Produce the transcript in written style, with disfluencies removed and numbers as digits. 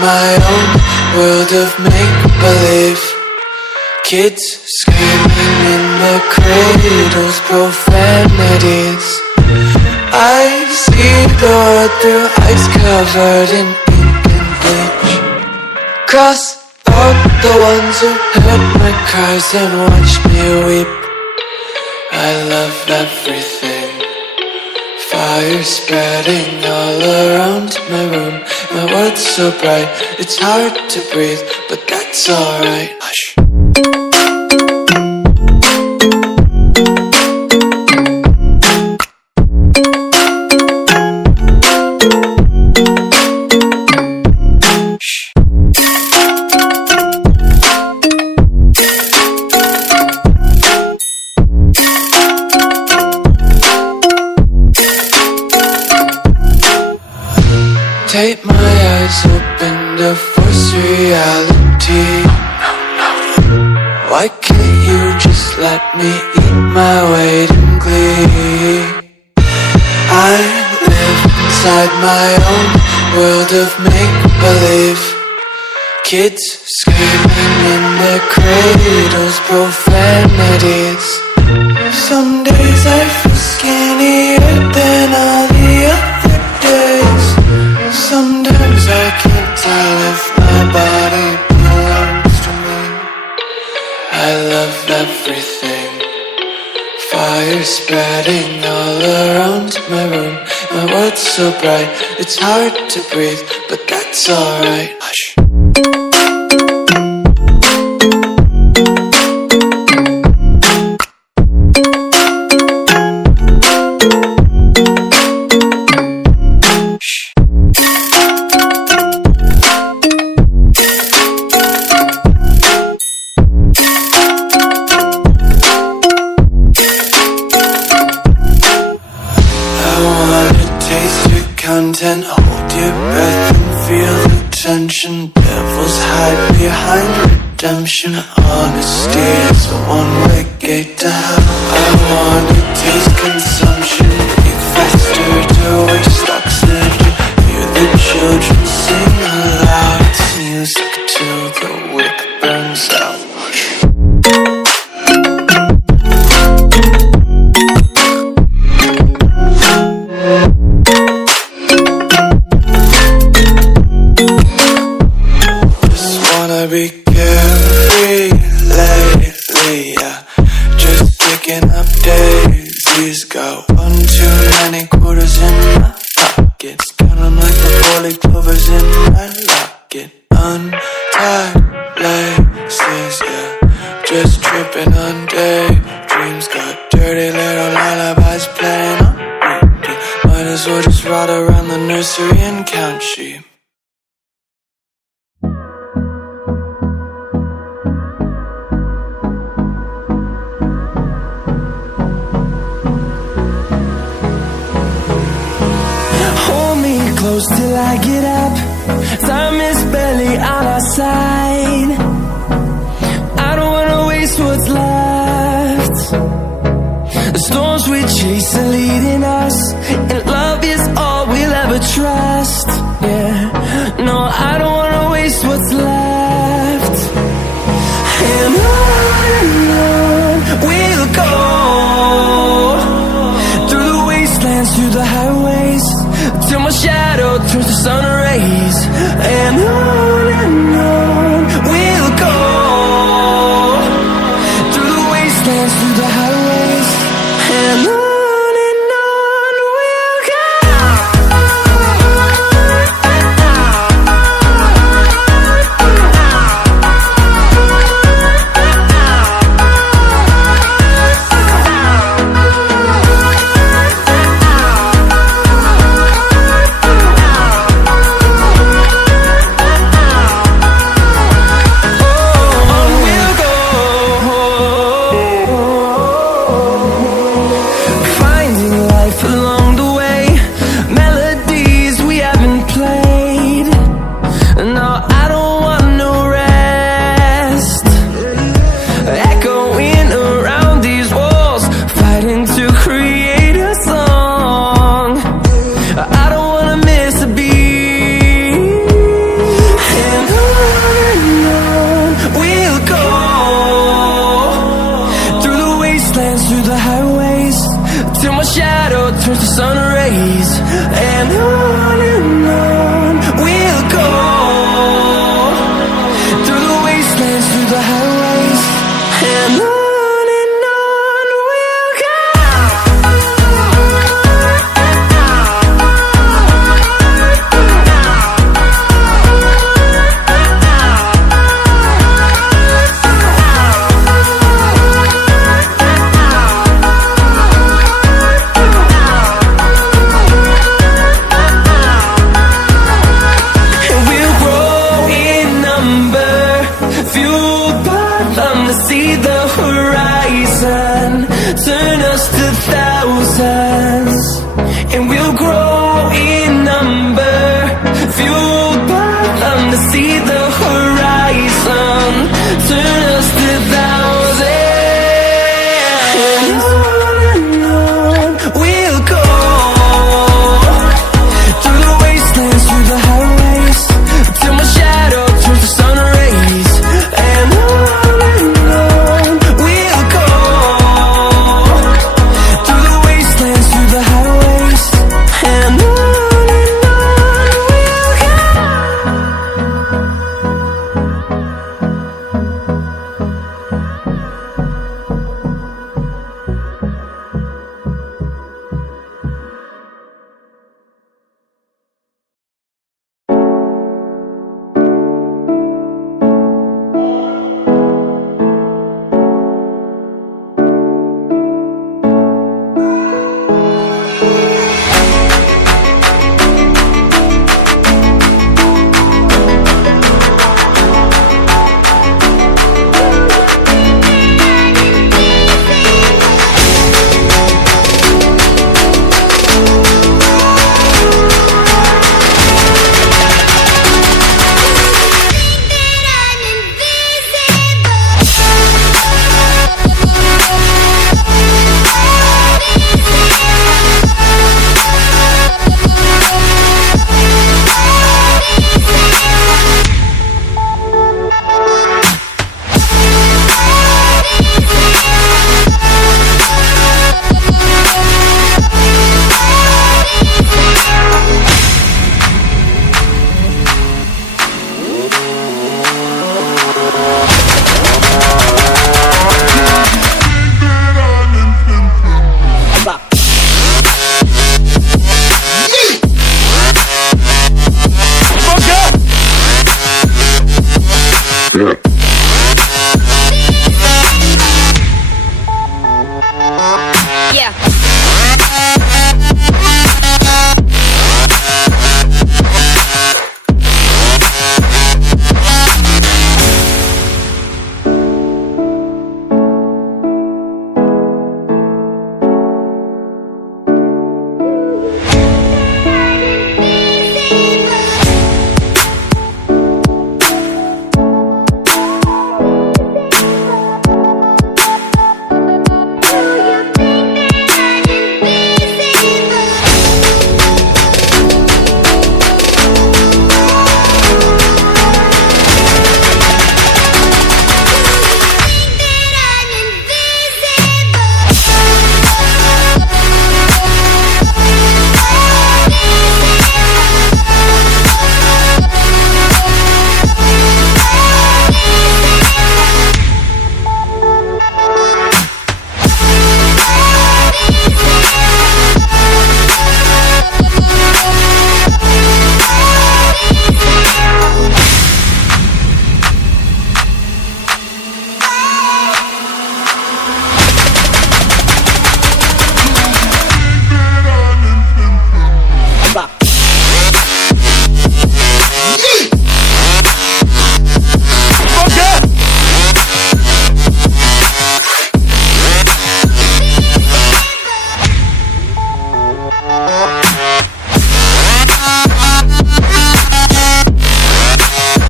my own world of make-believe. Kids screaming in the cradles, profanities. I see the world through ice covered in ink and bleach. Cross out the ones who heard my cries and watched me weep. I love everything. Fire spreading all around my room. My world's so bright, it's hard to breathe, but that's alright. Hush. Take my eyes open to force reality. Why can't you just let me eat my weight in glee? I live inside my own world of make-believe. Kids screaming in their cradles, profanities. Some days I feel skinnier than all the other days. Sometimes I can't tell if my body belongs to me. I love everything. Fire spreading all around my room. My world's so bright, it's hard to breathe, but that's alright. Hush. Content, hold your breath and feel the tension. Devils hide behind redemption. Honesty is a one-way gate to hell. I wanna taste consumption, eat faster to waste oxygen. Hear the children sing aloud. It's music till the wick burns out. Be carefree lately, yeah. Just picking up daisies. Got one too many quarters in my pockets. Count 'em like the 4-leaf clovers in my locket. Untied laces, yeah. Just tripping on daydreams. Got dirty little lullabies playing on repeat. Might as well just ride around the nursery and count sheep. Close till I get up. Time is barely on our side. I don't wanna waste what's left. The storms we chase are leading us, and love is all we'll ever trust. Yeah, no, I don't wanna waste what's left. And on we'll go, through the wastelands, through the highways, till my shadow turns to sun rays. And on we'll go, through the wastelands, through the highways. And on we'll go. fathom to see the horizon, turn us to thousands.